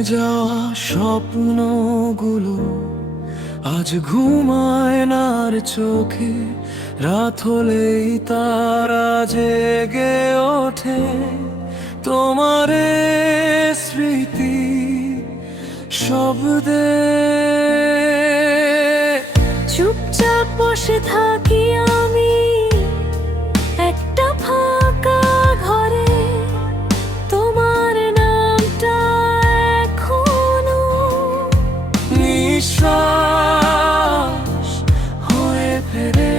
ভেঙে যাওয়া স্বপ্নগুলো আজ ঘুমায় না আর চোখে, রাত হলেই তারা জেগে ওঠে। তোমার স্মৃতি শব্দে চুপচাপ বসে থাকি আমি একটা ফাঁকা ঘরে, তোমার নামটা এখনো নিঃশ্বাস হয়ে ফেরে।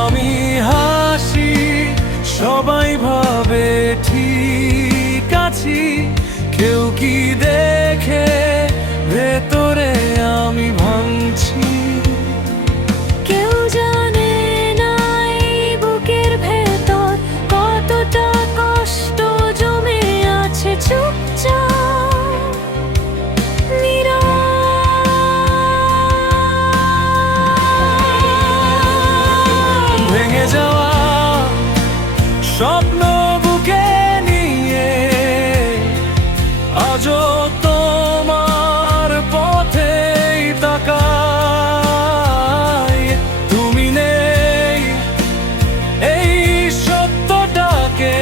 আমি হাসি, সবাই ভাবে ঠিক আছি, কেউ কি দেখে ভেতরে আমি ভাঙছি। কেউ জানে না এই বুকের ভেতর কতটা কষ্ট জমে আছে চুপচাপ নীরব। ভেঙে যাওয়া স্বপ্ন বুকে নিয়ে আজও তোমার পথেই তাকাই। তুমি নেই এই সত্যটাকে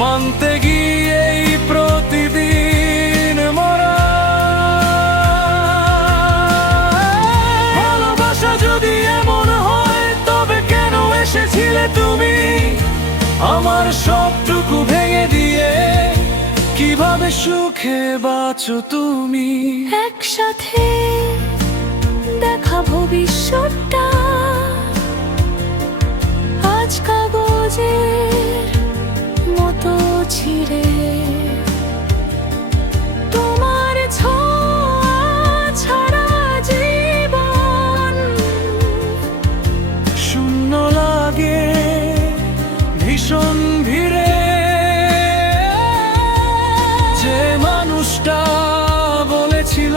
মানতে গিয়েই প্রতিদিন মরা। ভালোবাসা যদি এমন হয় তবে কেন এসেছিলে তুমি আমার সবটুকু ভেঙে দিয়ে? কিভাবে সুখে বাঁচো তুমি? একসাথে দেখা ভবিষ্যৎটা আজ কাগজের মতো ছিঁড়ে, তোমার ছোঁয়া ছাড়া জীবন শূন্য লাগে ভীষণ ভিড়ে। যে মানুষটা বলেছিল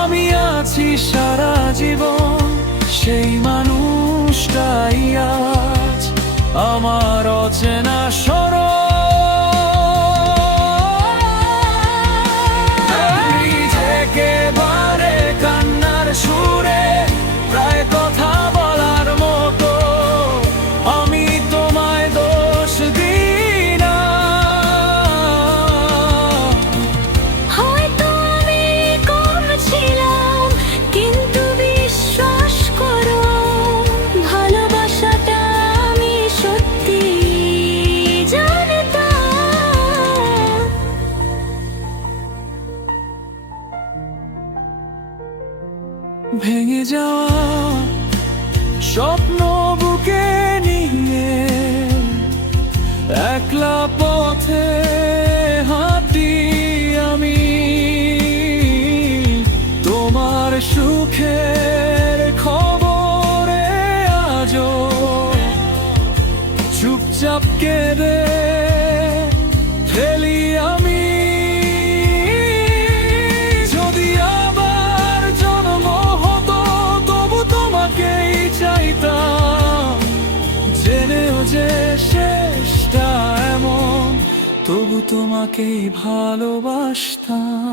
আমি আছি সারা জীবন, সেই মানুষটাই আজ আমার অচেনা স্মরণ। একেবারে কান্নার সুরে প্রায় কথা বলার মতো আমি তোমায় দোষ দিই না। হয়তো আমি কম ছিলাম, কিন্তু বিশ্বাস করো ভালোবাসাটা আমি সত্যি জানতাম। ভেঙে যাওয়া স্বপ্ন বুকে নিয়ে একলা পথে হাঁটি আমি। তোমার সুখের খবরে আজও চুপচাপ কেঁদে ফেলি আমি। যদি আবার জন্ম হতো তবু তোমাকেই চাইতাম, জেনেও যে শেষটা এমন তবু তোমাকেই ভালোবাসতাম।